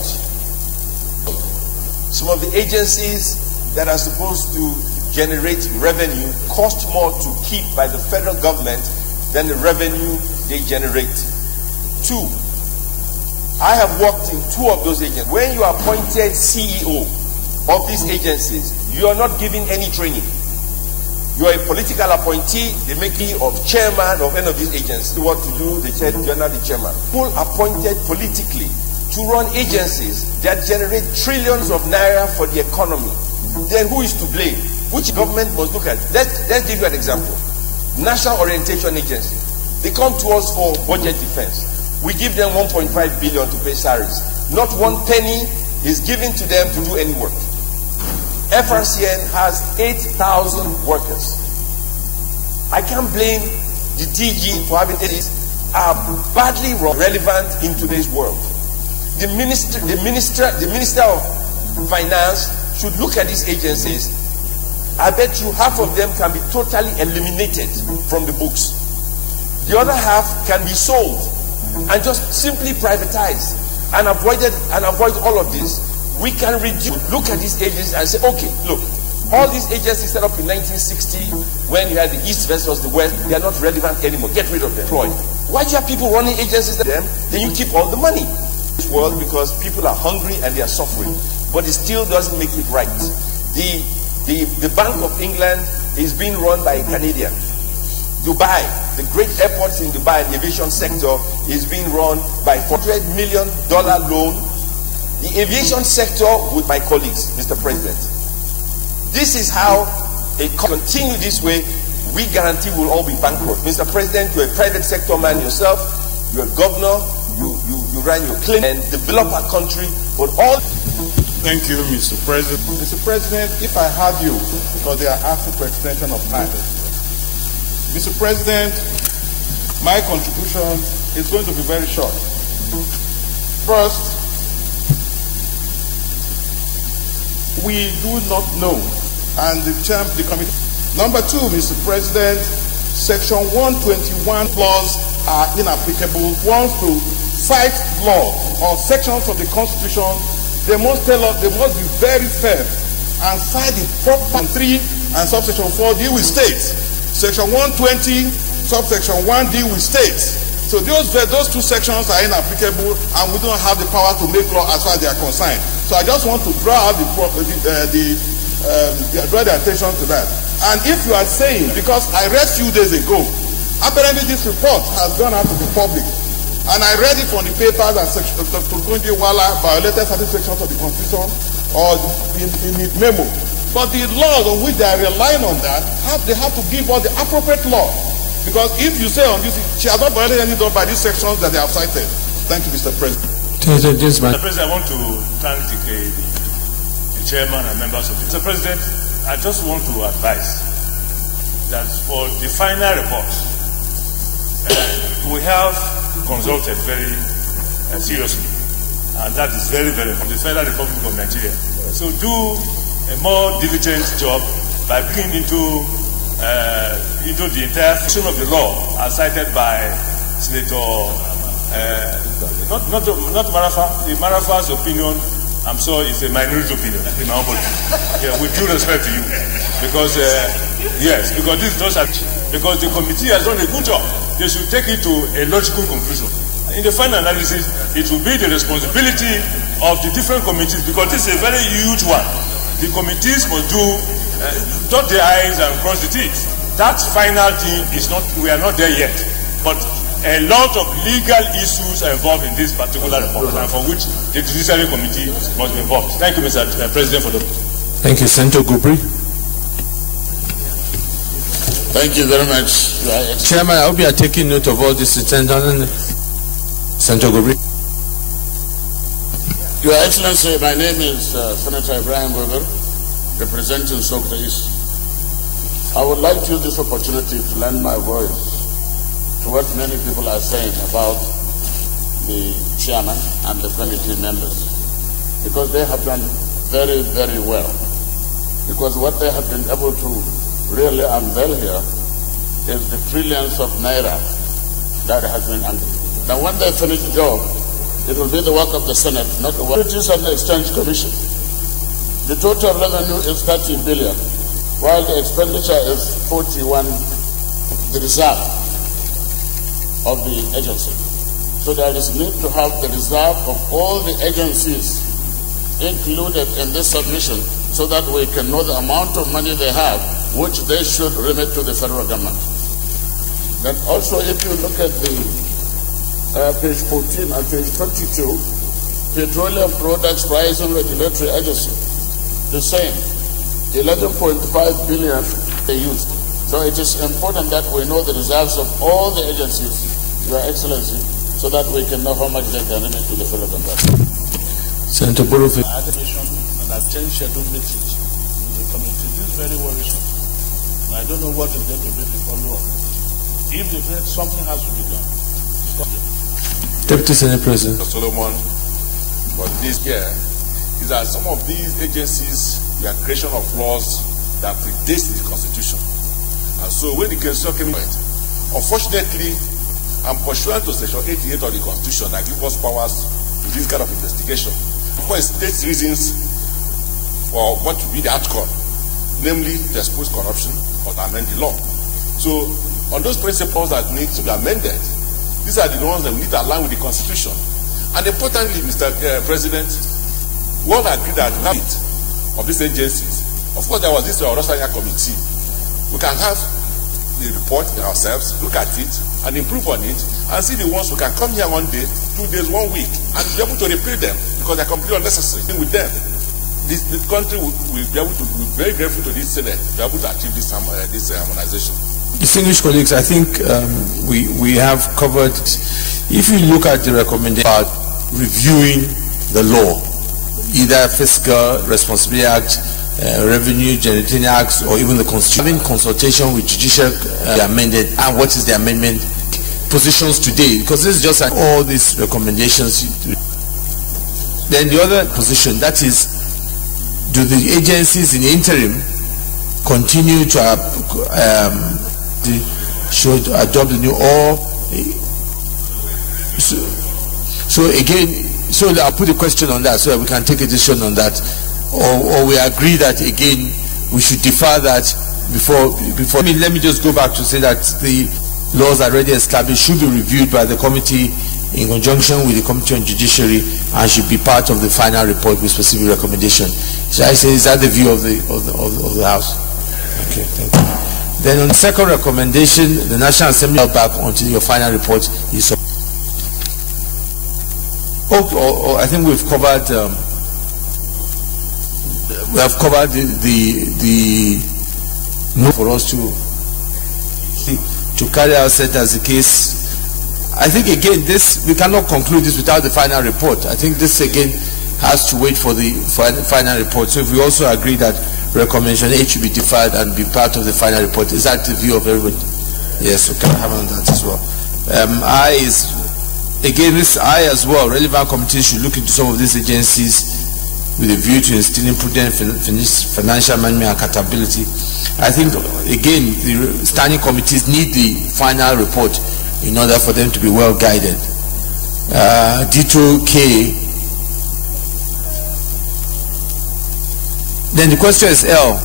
Some of the agencies that are supposed to generate revenue cost more to keep by the federal government than the revenue they generate. 2, I have worked in 2 of those agencies. When you are appointed CEO of these agencies, you are not given any training. You are a political appointee. They make you of chairman of any of these agencies. What to do, the chair, the chairman. People appointed politically to run agencies that generate trillions of naira for the economy. Then who is to blame? Which government must look at? Let's give you an example. National Orientation Agency. They come to us for budget defense. We give them 1.5 billion to pay salaries. Not one penny is given to them to do any work. FRCN has 8,000 workers. I can't blame the DG for having it. Are badly relevant in today's world. The minister of Finance should look at these agencies. I bet you half of them can be totally eliminated from the books. The other half can be sold and just simply privatized and avoid all of this. We can look at these agencies and say, okay, look, all these agencies set up in 1960 when you had the East versus the West, they are not relevant anymore. Get rid of them. Why do you have people running agencies them? Then you keep all the money. This world, because people are hungry and they are suffering. But it still doesn't make it right. The Bank of England is being run by a Canadian. Dubai, the great airports in Dubai and the aviation sector is being run by $400 million loan. The aviation sector with my colleagues, Mr. President. This is how they continue this way. We guarantee we'll all be bankrupt. Mr. President, you're a private sector man yourself. You're a governor. You run your clinic and develop our country. But all. Thank you, Mr. President. Mr. President, if I have you, because they are asking for extension of time. Mr. President, my contribution is going to be very short. First, we do not know, and the committee. Number two, Mr. President, Section 121 laws are inapplicable. Wants to cite law or sections of the Constitution, they must tell us, they must be very fair and cite the proper 3 and subsection 4 deal with states. Section 120, subsection 1 deal with states. So those two sections are inapplicable, and we don't have the power to make law as far as they are concerned. So I just want to draw out draw the attention to that. And if you are saying, because I read a few days ago, apparently this report has gone out to the public, and I read it from the papers that Dr. Kunjiwala violated certain sections of the Constitution or in his memo. But the laws on which they are relying on that, they have to give us the appropriate law. Because if you say on this, she has not violated any law by these sections that they have cited. Thank you, Mr. President. Mr. President, I want to thank the chairman and members of the Mr. President, I just want to advise that for the final report, we have consulted very seriously, and that is very, very important. The Federal Republic of Nigeria. So do a more diligent job by looking into the entire section of the law as cited by Senator not Marafa. The Marafa's opinion, I'm sure, is a minority opinion in my own body. Yeah, with due respect to you, because yes, because because the committee has done a good job. They should take it to a logical conclusion. In the final analysis, it will be the responsibility of the different committees, because this is a very huge one. The committees must dot the I's and cross the T's. That final thing is not, we are not there yet. But a lot of legal issues are involved in this particular report, and for which the Judiciary Committee must be involved. Thank you, Mr. President, for the. Thank you, Senator Gubri. Thank you very much. Chairman, I hope you are taking note of all this. Senator Gubri. Your Excellency, my name is Senator Ibrahim Weber, representing Sokoto East. I would like to use this opportunity to lend my voice to what many people are saying about the chairman and the committee members, because they have done very, very well. Because what they have been able to really unveil here is the trillions of naira that has been unveiled. Now when they finish the job, it will be the work of the Senate, not the work of the Securities and Exchange Commission. The total revenue is 30 billion, while the expenditure is 41, the reserve of the agency. So there is need to have the reserve of all the agencies included in this submission, so that we can know the amount of money they have, which they should remit to the federal government. Then also, if you look at the page 14 and page 22, Petroleum Products Price and Regulatory Agency, the same, 11.5 billion they used. So it is important that we know the reserves of all the agencies, Your Excellency, so that we can know how much they can remit to the federal government. Senator Burufi. Admission and attend scheduled meetings with the committee. This is very worrisome. I don't know what is going to be the follow-up. If they said something has to be done. Deputy Senate President. Solomon, but this year is that some of these agencies were creation of laws that predates the Constitution. And so when the Constitution came in, unfortunately, and pursuant to Section 88 of the Constitution that gives us powers to this kind of investigation, for state reasons for what will be the outcome, namely to expose corruption or to amend the law. So on those principles that need to be amended, these are the ones that we need to align with the Constitution. And importantly, Mr. President, we all agree that the habit of these agencies Of course, there was this oversight committee. We can have the report ourselves, look at it, and improve on it, and see the ones who can come here 1 day, 2 days, 1 week, and be able to repeal them because they're completely unnecessary. With them, the country will be able to be very grateful to this Senate to be able to achieve this harmonization. Distinguished colleagues, I think we have covered. If you look at the recommendation about reviewing the law, either Fiscal Responsibility Act, Revenue Generating Acts, or even the Constitution, having consultation with judicial amended, and what is the amendment positions today, because this is just like all these recommendations. Then the other position, that is, do the agencies in the interim continue to should adopt the new, or so again, so I'll put a question on that so that we can take a decision on that, or we agree that again we should defer that before. Let me just go back to say that the laws already established should be reviewed by the committee in conjunction with the Committee on Judiciary and should be part of the final report with specific recommendation. Should I say, is that the view of the House? Okay, thank you. Then on the second recommendation, the National Assembly held back until your final report is. I think we've covered. We have covered the no for us to carry out set as the case. I think again, this we cannot conclude this without the final report. I think this again has to wait for the final report. So if we also agree that recommendation A should be deferred and be part of the final report, is that the view of everybody? Yes, we can have on that as well. I is again this I as well. Relevant committees should look into some of these agencies with a view to instilling prudent financial management and accountability. I think again the standing committees need the final report in order for them to be well guided. Ditto K. Then the question is L.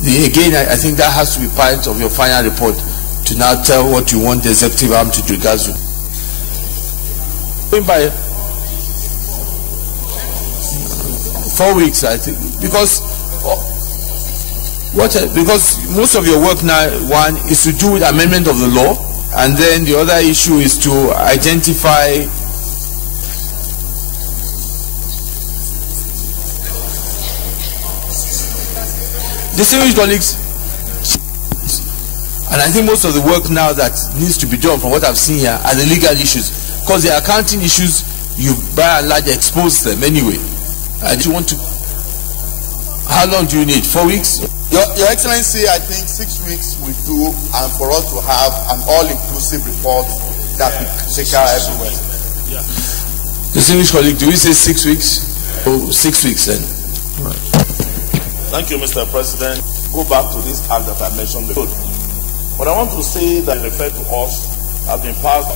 Again, I think that has to be part of your final report to now tell what you want the executive arm to do regards to. Going by 4 weeks, I think, because most of your work now, one is to do with amendment of the law, and then the other issue is to identify distinguished colleagues, and I think most of the work now that needs to be done from what I've seen here are the legal issues, because the accounting issues you by and large expose them anyway. And you want to, how long do you need? 4 weeks? Your Excellency, I think 6 weeks will do, and for us to have an all-inclusive report that we take care everywhere. Yeah. Distinguished colleague, do we say 6 weeks? Oh, 6 weeks then. Right. Thank you, Mr. President. Go back to this act that I mentioned before. But I want to say that referred to us has been passed.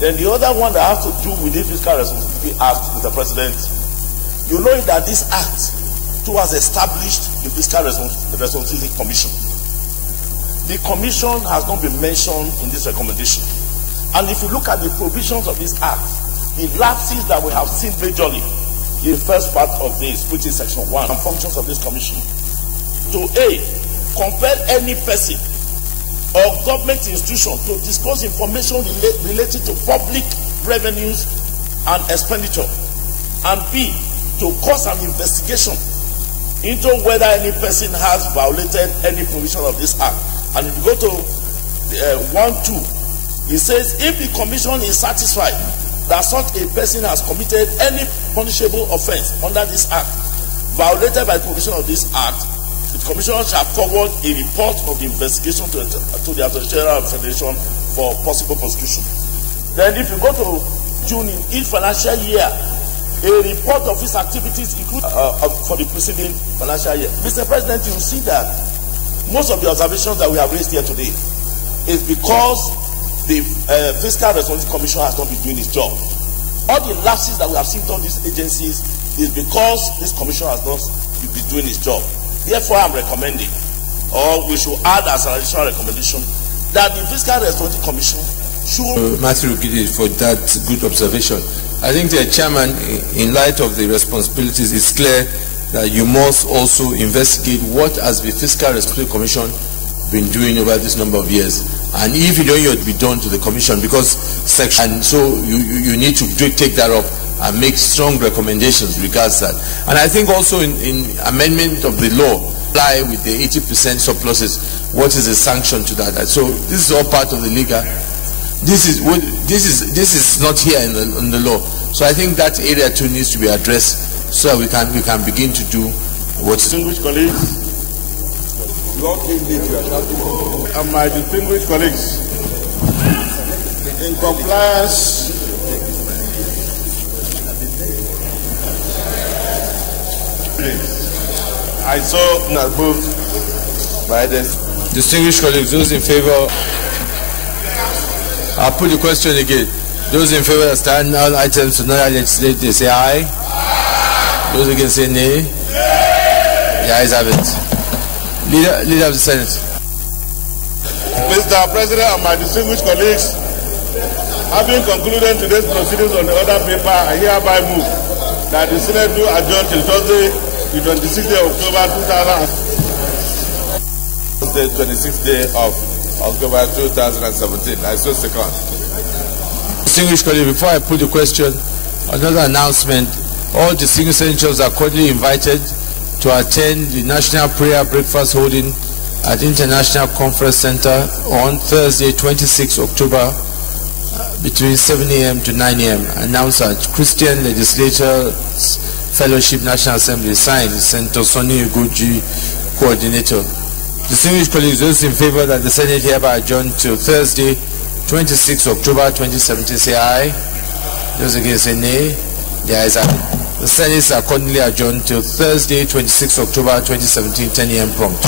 Then the other one that has to do with the Fiscal Responsibility Act, Mr. President, you know that this act too has established the Fiscal Responsibility Commission. The commission has not been mentioned in this recommendation. And if you look at the provisions of this act, the lapses that we have seen majorly in the first part of this, which is section 1, and functions of this commission, to A, compel any person or government institution to disclose information related to public revenues and expenditure, and B, to cause an investigation into whether any person has violated any provision of this act. And if you go to 1.2, it says if the commission is satisfied that such a person has committed any punishable offense under this act violated by provision of this act, the commission shall forward a report of the investigation to the Attorney General of the Federation for possible prosecution. Then if you go to June in each financial year, a report of his activities include for the preceding financial year. Mr. President, you see that most of the observations that we have raised here today is because the Fiscal Responsibility Commission has not been doing its job. All the lapses that we have seen from these agencies is because this commission has not been doing its job. Therefore, I'm recommending, or we should add as an additional recommendation, that the Fiscal Responsibility Commission should... Matthew Gidi, for that good observation. I think the chairman, in light of the responsibilities, it's clear that you must also investigate what has the Fiscal Responsibility Commission been doing over this number of years. And if you don't, it will be done to the Commission, because section, and so you need to take that up and make strong recommendations regards that. And I think also in amendment of the law, apply with the 80% surpluses, what is the sanction to that? So this is all part of the legal. This is not here in the law. So I think that area too needs to be addressed, so that we can begin to do what. Distinguished colleagues, and my distinguished colleagues, in compliance I so moved by this. Distinguished colleagues, those in favor, I'll put the question again. Those in favor of stand all items to another legislature, they say aye. Aye. Those against say nay. The ayes have it. Leader of the Senate. Mr. President and my distinguished colleagues, having concluded today's proceedings on the other paper, I hereby move that the Senate do adjourn till Thursday, the 26th day of October 2000. The 26th day of October 2017. I so second. Distinguished colleagues, before I put the question, another announcement. All distinguished senators are cordially invited to attend the National Prayer Breakfast holding at International Conference Center on Thursday, 26 October, between 7 a.m. to 9 a.m. Announced at Christian Legislators Fellowship National Assembly, signed Senator Sonny Ugoji, Coordinator. Distinguished colleagues, those in favor that the Senate hereby adjourn till Thursday, 26 October 2017, say aye. Those against say nay. The ayes have it. The Senate is accordingly adjourned till Thursday, 26 October 2017, 10 a.m. prompt.